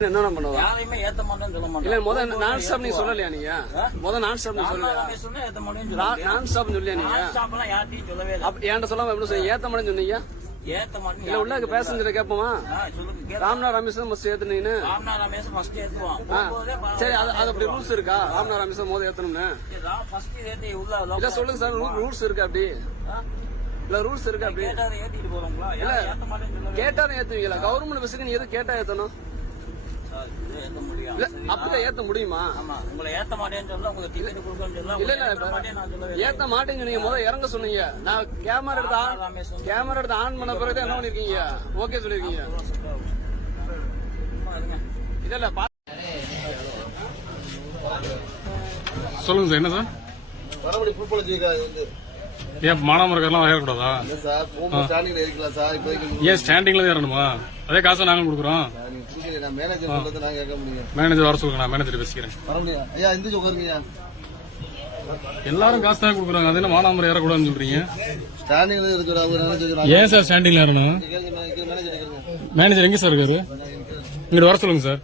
என்னென்ன பண்ணுவா? யாரையுமே ஏத்த மாட்டேன்னு சொல்ல இல்ல முத நான் ஸ்டாப் சொல்லலையா நீங்க? முத நான் ஸ்டாப் நீங்க சொல்லலையா? ஏத்த மாட்டேன்னு நான் ஸ்டாப் சொல்லியா நீங்க? ஸ்டாப்லாம் யார்ட்டையும் சொல்லவே இல்லை. அப்ப என்கிட்ட சொல்லாம எப்படி சொல்லுங்க ஏத்த மாட்டேன்னு சொன்னீங்க? ஏத்த மாட்டேன் இல்ல உள்ள பேசஞ்சரை ஏத்துனீங்கன்னு ராம்னா ரமேஷ் ஃபர்ஸ்ட் ஏத்துவான் சரி அது அது அப்படி ரூல்ஸ் இருக்கா? ராம்நாத் ரமேஷ் மோத ஏத்தணும்னு? ஃபர்ஸ்ட் ஏத்தி உள்ள இல்ல local- சொல்லுங்க சார் ரூல்ஸ் இருக்கா அப்படி? இல்ல ரூல்ஸ் இருக்கா அப்படி? கேட்டாரை ஏத்திட்டு இல்லை. கேட்டாலும் ஏத்துவீங்களா? கவர்மெண்ட் பஸ்ஸுக்கு நீ எது கேட்டா ஏத்தணும் சார், இது ஏத்த முடியும் இல்ல அப்படிதான் ஏத்த முடியுமா? ஆமா உங்களை ஏத்த மாட்டேன்னு சொல்ல உங்களுக்கு டிக்கெட் கொடுக்கணும்னு சொல்ல இல்ல உங்களை இல்ல. ஏத்த மாட்டேன்னு சொன்னீங்க முதல்ல இறங்க சொன்னீங்க. நான் கேமரா எடுத்து ஆன் கேமரா எடுத்து ஆன் பண்ண பிறகு என்ன பண்ணிருக்கீங்க? ஓகே சொல்லிருக்கீங்க. சொல்லுங்க சார் என்ன சார்? வரபடி புதுப்பழச்சிக்கா இது வந்து. ஏன் ஏறக்கூடாதா ஸ்டாண்டிங்ல இருக்கலாம் இப்போதைக்கு ஏன் ஸ்டாண்டிங்ல ஏறணுமா? அதே காசை நாங்க கொடுக்குறோம் மேனேஜர் வர சொல்லுங்க நான் மேனேஜர் பேசிக்கிறேன். எல்லாரும் காசு தான் கொடுக்குறாங்க அது என்ன மானாமரம் ஏறக்கூடாதுன்னு சொல்றீங்க? ஏன் சார் ஸ்டாண்டிங்ல ஏறணும்? மேனேஜர் எங்க சார் இருக்காரு? இங்கிட்டு வர சொல்லுங்க சார்.